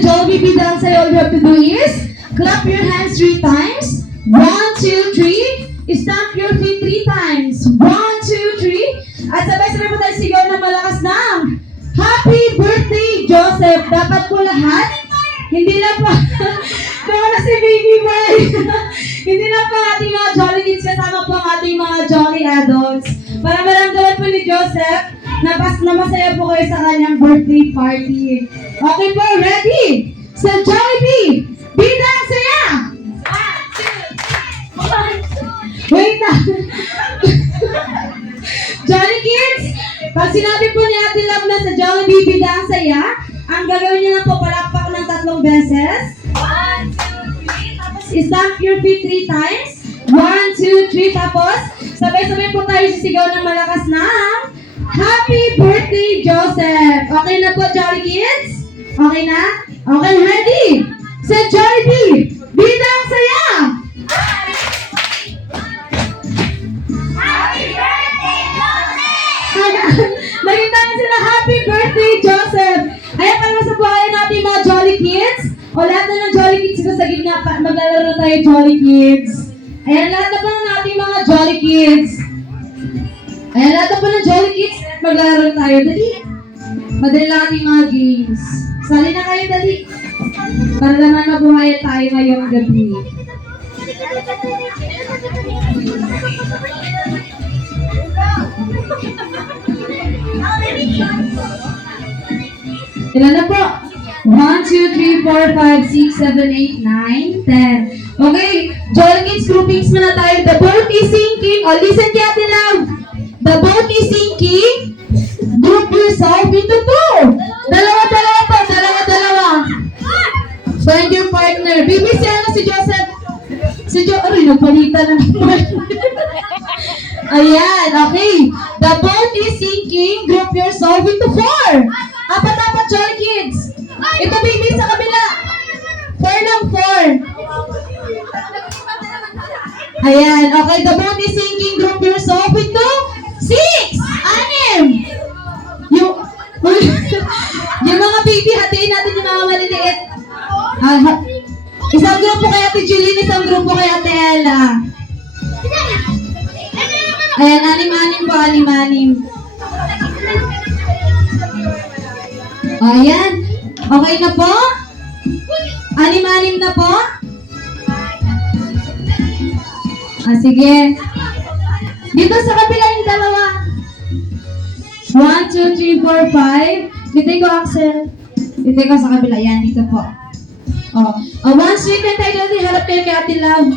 Jollibee Bidang Sayo, all you have to do is clap your hands 3 times. 1, 2, 3. Stamp your feet 3 times. 1, 2, 3. At sabay-sabay po tayo sigaw ng malakas ng Happy Birthday, Joseph! Dapat po lahat, hindi na pa, kaya na si Baby Boy. Hindi na pa ating mga Jolly Kids, kasama po ang ating mga Jolly Adults. Para maramdaman po ni Joseph na masaya po kayo sa kanyang birthday party. Okay po, ready? Sa Jollibee, Bidang Saya! Wait na! Jolly Kids, pag sinabi po ni Ate Love na sa Jollibee Bidang Saya, ang gagawin niyo lang po palakpak ng 3 beses. 1, 2, 3. Tapos stamp your feet 3 times. 1, 2, 3. Tapos sabay-sabay po tayo sisigaw ng malakas na Happy Birthday, Joseph! Okay na po, Jolly Kids? Okay na? Okay, ready? Sa Jollibee, Bidang Saya! Happy birthday, Joseph! Nakita na sila, Happy Birthday, Joseph! Ayan, para sa buhayan natin mga Jolly Kids. O lahat na ng Jolly Kids ko sa gitna, maglalaro tayo Jolly Kids. Ayan, lahat na po ng ating mga Jolly Kids. Ayan, lahat na po ng Jolly Kids, maglalaro tayo. Dali. Madali lang ating mga games. Sali na kayo, dali. Para naman mabuhayan tayo ngayong gabi. Ilan na po? 1, 2, 3, 4, 5, 6, 7, 8, 9, 10. Okay, Jolly Kids groupings muna tayo. The boat is sinking. Oh, listen kay Ate Love. The boat is sinking. Group yourself into 2. Dalawa-dalawa po. Dalawa-dalawa. Find your partner. Baby, si Joseph. Si Joseph. Aray, nagpalitan na naman. Ayan, okay. The boat is sinking. Group yourself into 4. Apat-apat, Jolly Kids. Ito, baby, sa kabila. 4 lang, 4. Ayan, okay. The boat is sinking. Group yourself into 6. 6. Yung mga baby, hatiin natin yung mga maliliit. Isang grupo kay Ate Julie, isang grupo kay Ate Ella. Ayan, 6 po, 6. Ayan. Okay na po? 6 na po? Sige. Dito sa kabila yung dalawa. 1, 2, 3, 4, 5. Dito ko, Axel. Dito ko sa kabila. Yan, dito po. Once we can tayo doon, harap kayo kay Ate Love.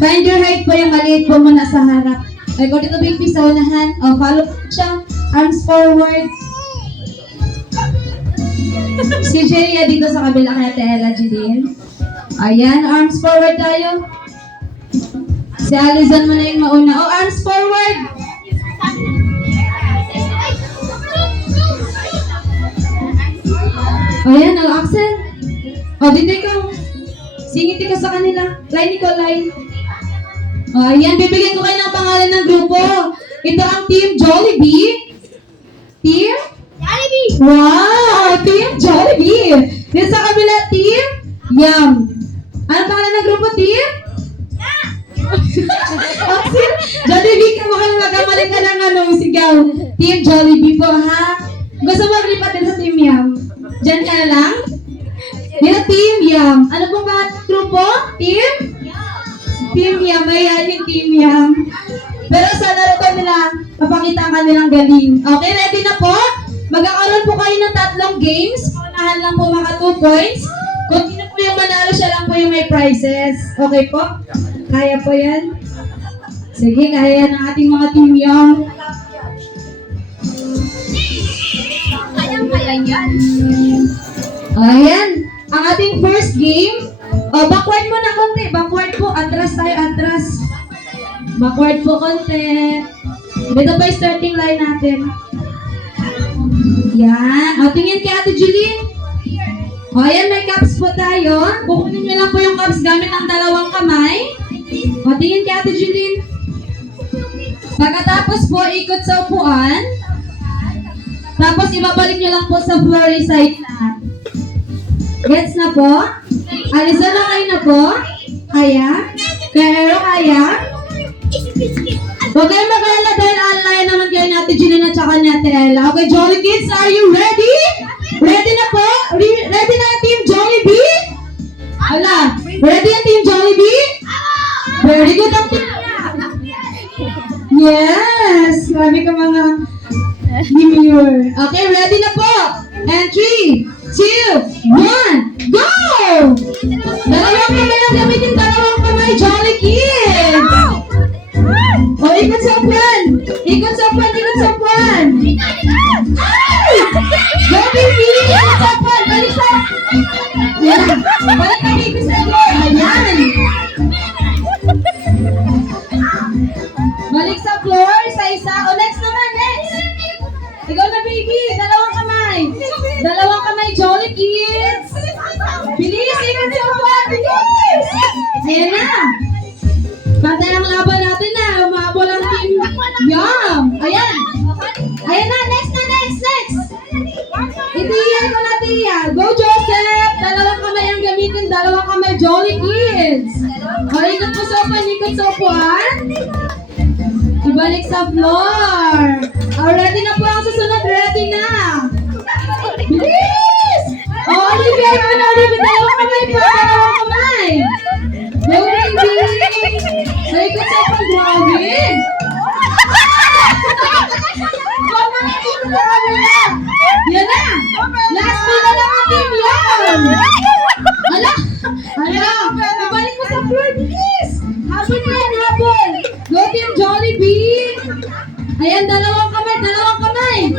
Find your height po, yung maliit po muna sa harap. Ay, ko dito baby sa unahan. Follow siya. Arms forward. Si Jeria dito sa kabila kay Ate Ella Jeline. Ayan, arms forward tayo. Si Alizan mo na yung mauna. Arms forward. Ayan, Axel. Dito ikaw. Singit ka sa kanila. Line ikaw, line. Ayan, bibigyan ko kayo ng pangalan ng grupo. Ito ang Team Jollibee. Team? Jollibee! Wow! Team Jollibee! Dito sa kabila, Team Yum. Ano pangalan ng grupo, Team? Axel, Jollibee ka, mukhang magkamali ka ng sigaw. Team Jollibee po, ha? Gusto mo maglipat din sa Team Yum? Diyan ka na lang? Dito, Team Yum. Ano pong mga grupo? Team? Team Yum. Ayan yung Team Yum. Pero sa laro nila, papakita ang kanilang galing. Okay, ready na po? Magkakaroon po kayo ng 3 games. Unahan lang po maka 2 points. Kung sino po yung manalo, siya lang po yung may prizes. Okay po? Kaya po yan? Sige, kaya ng ating mga Team Yum. Kayang-kaya yan. Ayan. Ang ating first game. Backward mo na konti. Backward po. Atras tayo, atras. Backward po konti. Dito pa yung starting line natin. Yan. Tingin kay Ate Jeline. Ayan, may cups po tayo. Kukunin nyo lang po yung cups gamit ang 2 kamay. Tingin kay Ate Jeline. Pagkatapos po, ikot sa upuan. Tapos ibabalik nyo lang po sa floor side na. Gets na po? Alison, okay na po? Kaya? Pero kaya? Huwag kayong mag-alala dahil online naman kayo natin Jeline at saka ni Ate Ella. Okay, Jolly Kids, are you ready? Ready na po? Ready na ang Team Jollibee? Ala, ready ang Team Jollibee? Very good ang team. Yes! Grabe ka mga demure. Okay, ready na po? And 3, 2, 1, go! Dalawang kamay ang gamitin, dalawang kamay, Jolly Kids! O, ikot sa upuan! Ikot sa upuan, ikot sa upuan! Ay! Go, baby! Ikot sa upuan! Balik sa... Yan! Balik ka, baby, sa floor! Ayan! Balik sa floor, isa-isa. O, next naman, next! Ikaw na, baby! Dalawang kamay! Dalawang kamay, Jolly Kids! Bilis! Ikot sa upuan! Bilis! Ayan na! Pantay ang laban natin na. Umabol ang team. Yum! Ayan! Ayan na! Next na! Next! Next! Itiya ko na, Tia. Go, Joseph! Dalawang kamay ang gamitin. Dalawang kamay, Jolly Kids. O, ikot po sa upuan. Ikot sa upuan. Ibalik sa floor. O, ready na po ang susunod. Ready na. Bilis! O, Olivia! Ikaw na, Olivia. Dalawang kamay pa. Dalawang kamay. Go, baby! Ay, ikot sa upuan. Grabe! Yan na! Last one na lang ang team yan! Ala! Ala! Ibalik mo sa floor, bilis! Habol mo yan, habol! Go Team Jollibee! Ayan, dalawang kamay, dalawang kamay!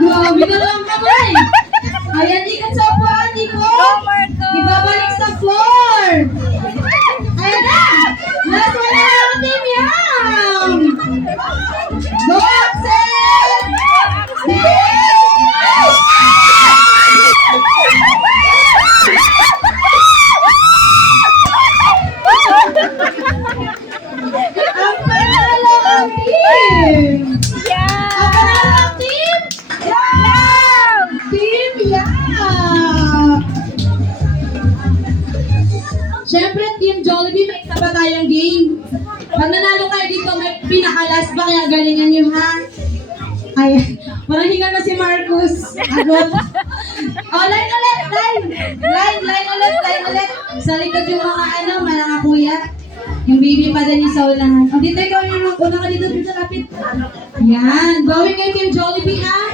Grabe, dalawang kamay! Ayan, ikot sa upuan, ikot! Ibabalik sa floor! Ayan na! Last one na lang ang team yan! Go, Axel! Ang panalo ang team! Ang panalo ang team! Team Siyempre, Team Jollibee, may isa pa tayong game. Pag nanalo kayo dito, may pinakalas pa, kaya galingan nyo, ha? Ay, parang hinga na si Marcus. Agot. Oh, line ulit, line. Line ulit. Sa likod yung mga kuya. Yung baby pa din yung sa ulahan. O, dito ikaw yung una ka dito lapit. Yan. Going kay Team Jollibee, ha?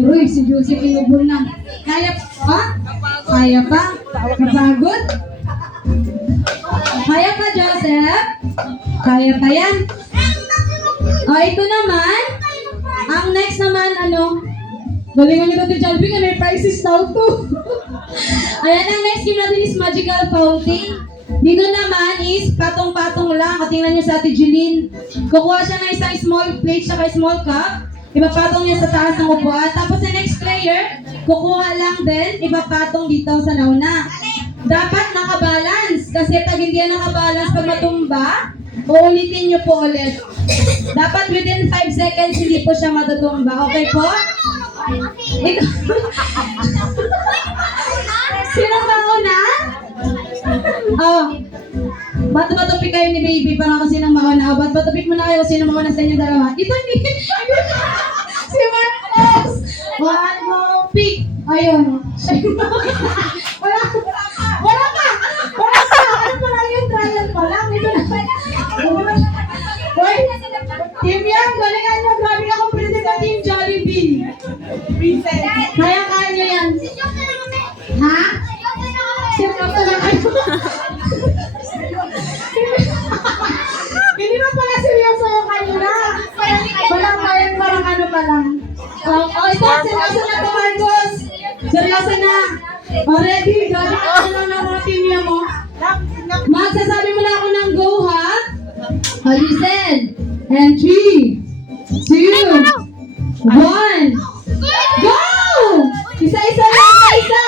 Uy, si Joseph inubol na. Kaya pa? Kaya pa? Kapagod? Kaya pa, Joseph? Kaya pa yan? O, ito naman. Ang next naman, galingan nyo natin Jollibee ka, may prizes daw to. Ayan, ang next game natin is Magical Fountain. Dito naman is patong-patong lang. Tingnan nyo sa Ate Jeline. Kukuha siya ng isang small plate saka small cup. Ipapatong niya sa taas ng upuan. Tapos sa next player, kukuha lang din, ipapatong dito sa nauna. Dapat nakabalance. Kasi pag hindi yan nakabalance, pag matumba, uulitin nyo po ulit. Dapat within 5 seconds, hindi po siya matutumba. Okay po? Ito. Sino ba una? Oh. Ba't matupik kayo ni baby? Parang kung sinong mauna. Oh, ba't matupik mo na kayo kung sino mauna sa inyo dalawa? Ito ni si Marcos. One more pick. Ayun. Wala ka. Ano pa lang yun? Trial pa lang. Ito na. Hoy, Team Yang, galingan nyo. Grabe akong pwede sa Team Jollibee. Kaya nyo yan. Ha? Seryoso na kayo. Hindi na pala seryoso yung kanina. Parang ano pa lang. Ito, seryoso na to, Marcos. Seryoso na. Already, grabe ka na lang ng mga team niya mo. Magsasabi mo na ako ng go, ha? Listen. And 3, 2, 1. Go! Isa-isa lang, isa-isa.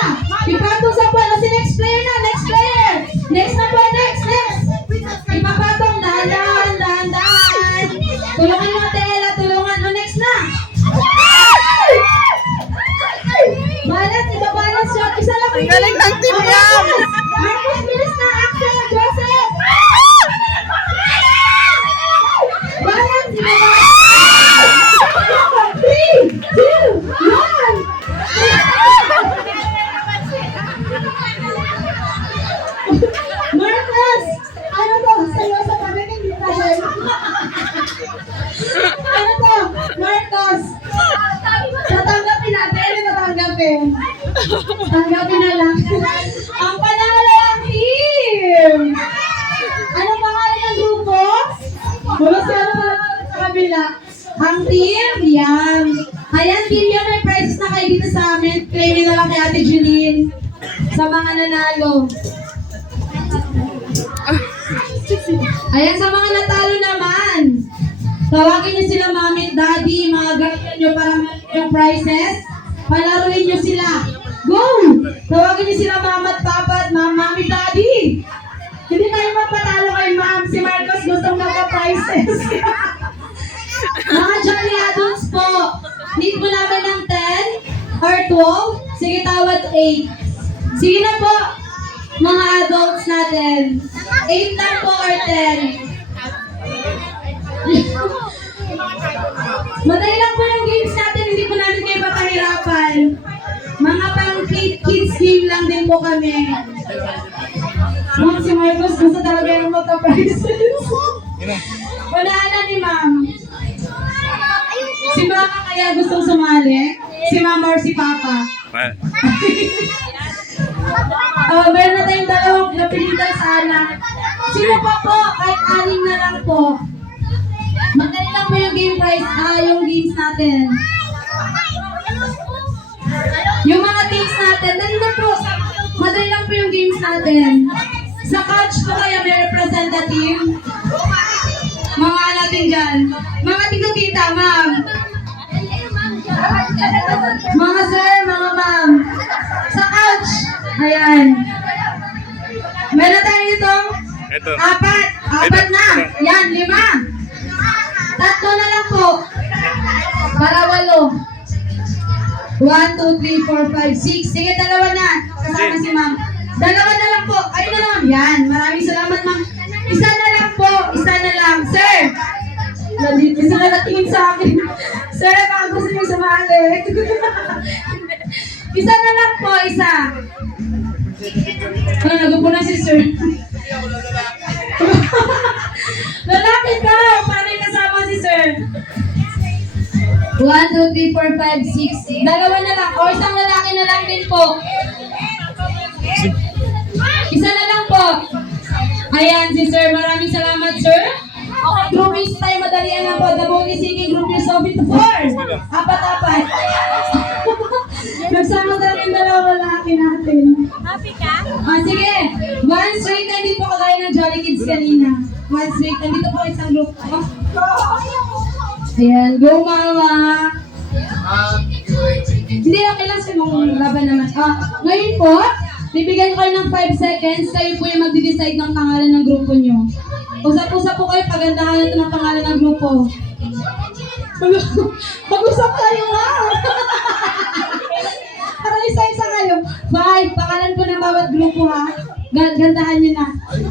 Ipatong sa puwan. O si next player na, next player. Next na po, next. Ipapatong, dahan. Tulungan mo, Tela, tulungan. O next na. Balance, ibabalance siya. Isa lang. Galing ng team nanalo. Ayan, sa mga natalo naman. Tawagin niyo sila mami at daddy, mga ganyan niyo para yung prizes. Palaruin niyo sila. Go! Tawagin niyo sila mama at papa at mami daddy. Hindi tayo mapatalo kay ma'am. Si Marcos gustong magka-prizes. Mga Johnny adults po, need mo namin ng 10 or 12? Sige, tawad 8. Sige na po, mga adults natin. 8 lang po or 10. Madali lang po yung games natin, hindi po natin kayo papahirapan. Mga pang kids game lang din po kami. Ma'am, si Marcos gusto talaga yung magka-prizes. Wala na ni ma'am. Si Mama kaya gustong sumali? Si Mama or si Papa? Meron na tayong dalawang napilitan sa anak. Sino pa po? Kahit 6 na lang po. Madali lang po yung game prize, yung games natin. Yung mga games natin, dali na po. Madali lang po yung games natin. Sa couch po kaya may representative. Mga natin dyan. Mga tito-tita, ma'am. Mga sir, mga ma'am. Sa couch. Ayan. Meron tayo itong Ito. 4. 4 na. Yan, 5. 3 na lang po. Para 8. 1, 2, 3, 4, 5, 6. Sige, 2 na. Kasama si ma'am. 2 na lang po. Ayun na lang. Yan. Maraming salamat, ma'am. 1 na lang po. 1 na lang. Sir. Nandito sa nakatingin sa akin. Sir, baka gusto niyo sumali. 1 na lang po. 1. Ano, nagupo na si sir. Lalaki ka. Paano yung kasama si sir? 1, 2, 3, 4, 5, 6. 2 na lang. O, isang lalaki na lang din po. 1 na lang po. Ayan, si sir. Maraming salamat, sir. Groupings tayo, madalian lang po. The Bogey Singing Group is so bit 4. 4. Nagsama talaga yung 2 lalaki natin. Happy ka? Sige. 1 straight, nandito po kagaya ng Jolly Kids kanina. 1 straight, nandito po isang group. Ayan, go mama. Hindi, okay lang sa'yo mong laban naman. Ngayon po, bibigyan ko kayo ng 5 seconds. Kayo po yung magde-decide ng pangalan ng grupo nyo. Usap-usap po kayo, pagandahan natin ang pangalan ng grupo. Mag-usap tayo nga. Para isa-isa kayo. 5, pangalan po ng bawat grupo ha. Gandahan nyo na.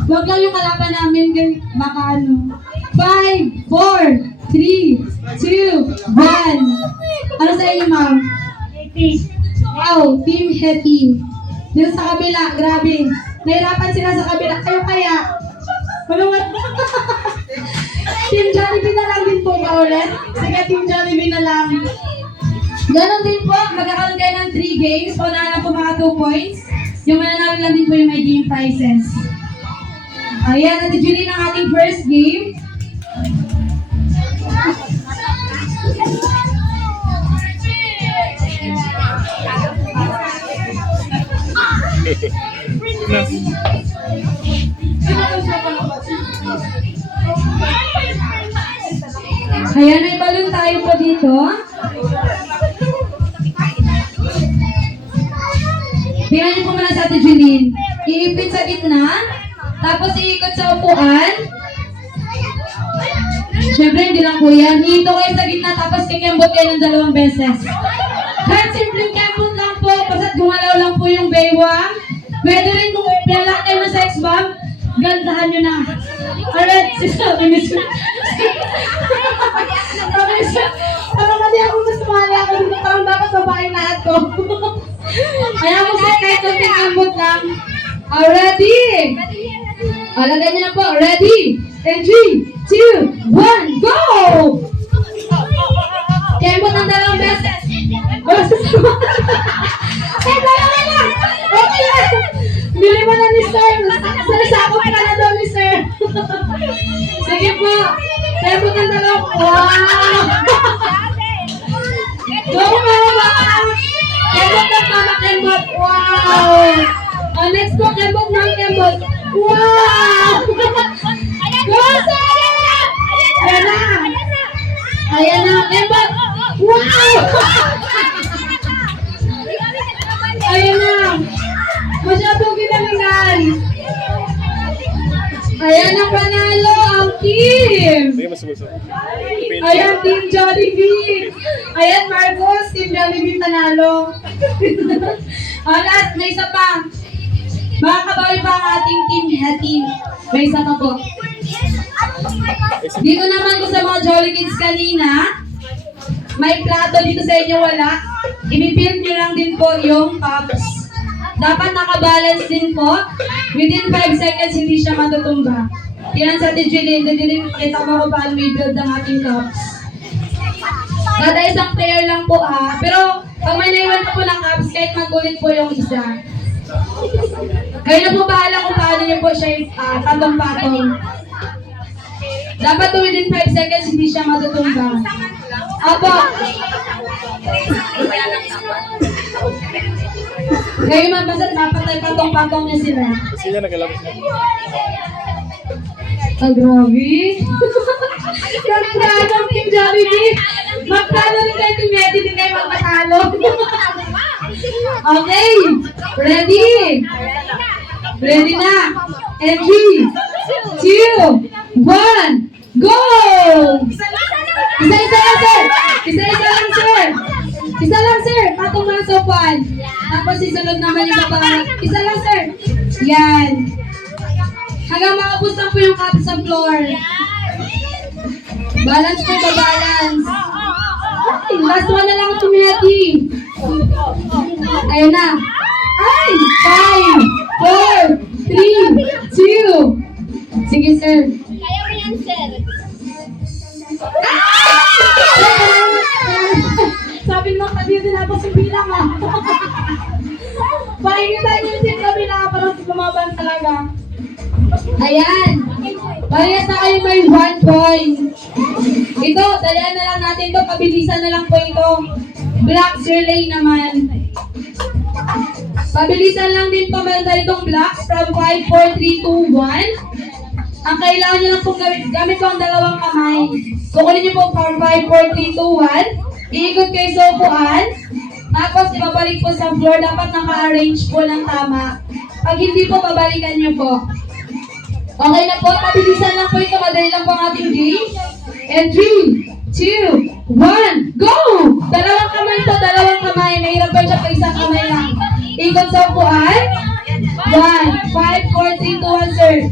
Huwag lang yung kalaban namin, baka ano. 5, 4, 3, 2, 1. Ano sa inyo, ma'am? Happy. Wow, team happy. Dito sa kabila, grabe. Nahirapan sila sa kabila. Kayo kaya? Malungat. Team Jollibee na lang din po ba ulit? Sige, Team Jollibee na lang. Ganon din po, magkakaroon kayo ng 3 games. O na po mga 2 points. Yung mananalo lang din po yung may game prizes. Ayan, Ate Julie ng ating first game. Ayan, may balon tayo po dito. Tingnan niyo po muna sa Ate Jeline. Iipit sa gitna, tapos iikot sa upuan. Siyempre, hindi lang po yan. Iito kayo sa gitna, tapos kikembot kayo ng 2 beses. Kahit simpleng kembot lang po, basta't gumalaw lang po yung baywang. Pwede rin kung pinalak kayo ng sex bomb, gandahan nyo na. Alright, sabi ni sir. Ano kasi ako mas sumali ako dito, parang dapat babae lahat ko. Kaya mo sa kahit konting ambot lang. Ready? Lagay nyo na po. Ready? And 3, 2, 1, go! Kembot ng 2 beses. Dalawa lang! Okay lang! Bili mo na ni sir. Sakop ka na daw ni sir. Sige po. Kembot ng 2. Wow! Go mama! Kembot ng mama, kembot. Wow! Next po, kembot ng kembot. Wow! Gosa! Ayan na! Ayan na, kembot! Wow! Ayan na! Masyadong kinalingan! Ayan ang panalo, ang team! Ayan, Team Jollibee! Ayan, Marcos, Team Jollibee panalo. Last, may isa pa. Makakabawi pa ang ating team team. May isa pa po. Dito naman ko sa mga Jolly Kids kanina, may plato dito sa inyo wala. Ipipil nyo lang din po yung cups. Dapat nakabalance din po. Within 5 seconds, hindi siya matutumba. Yan sa Tijilin, kita mo kung paano may build ang ating cups. Kada isang player lang po ha. Pero pag may naiwan po ng cups, kahit magulit po yung isa. Kayo na po bahala kung paano niyo po siya patong-patong. Dapat to within 5 seconds, hindi siya matutumba. Apo. Kayo mabasat, napatay patong-patong niya sila. Sila nagalabas na. Grabe. Magplano ang Team Jollibee. Magplano rin kayo Team Yeti, din kayo magpatalo. Okay. Ready? Ready na. And 3, 2, 1, go! Isa-isa lang, sir. Isa-isa lang, sir. Isa lang, sir. Patong mga sopan. Tapos isunod naman yung baba. Isa lang, sir. Yan. Hanggang makapos lang po yung cup sa floor. Balance po ba, balance? Last one na lang ito, Miyati. Ayun na. Ay! 5, 4, 3, 2. Sige, sir. Kaya mo yan, sir. Sabi mo, kanina na ako sa bilang ah. Pakikita niyo yung kami na parang lumaban talaga. Ayan. Parehas na kayo may 1 point. Ito, dalian na lang natin ito. Pabilisan na lang po ito. Blocks relay naman. Pabilisan lang din po meron tayo itong blocks from 5, 4, 3, 2, 1. Ang kailangan nyo lang pong gamit ko ang dalawang kamay. Kukunin nyo po from 5, 4, 3, 2, 1. Iikot kayo sa upuan. Tapos ibabalik po sa floor. Dapat naka-arrange po ng tama. Pag hindi po, babalikan nyo po. Okay na po. Pabilisan lang po ito. Madali lang po ang ating game. And 3, 2, 1, go! Dalawang kamay to. Dalawang kamay. Mahirap pa siya pa isang kamay lang. Ikot sa upuan. 1, 5, 4, 3, 2, 1, sir.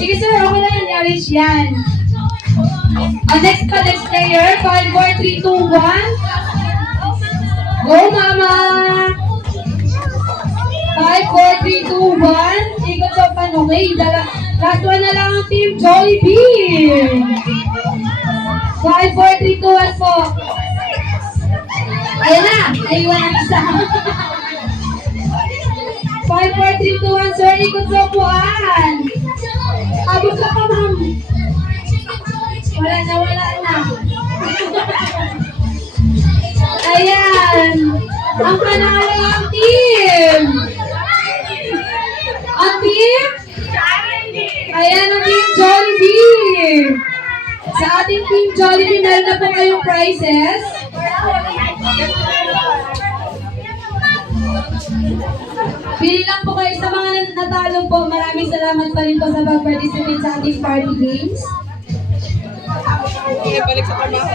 Sige sir, okay na yan. I-arrange yan. Next player. 5, 4, 3, 2, 1. Go, mama! 5, 4, 3, 2, 1. Ikot sa upuan. Okay. Last one na lang ang Team Jollibee. 5, 4, 3, 2, 1 po. Ayan na. Naiwan ang isa. 5, 4, 3, 2, 1, sir. Ikot sa upuan. Abot ka pa, ma'am. Wala na. Ayan. Ang panalo ang team. Ang team? Ayan ang Team Jollibee. Sa ating Team Jollibee, meron na po kayong prizes. Pili lang po kayo sa mga natalo po. Maraming salamat pa rin po sa pag-participate sa ating party games. Balik sa trabaho.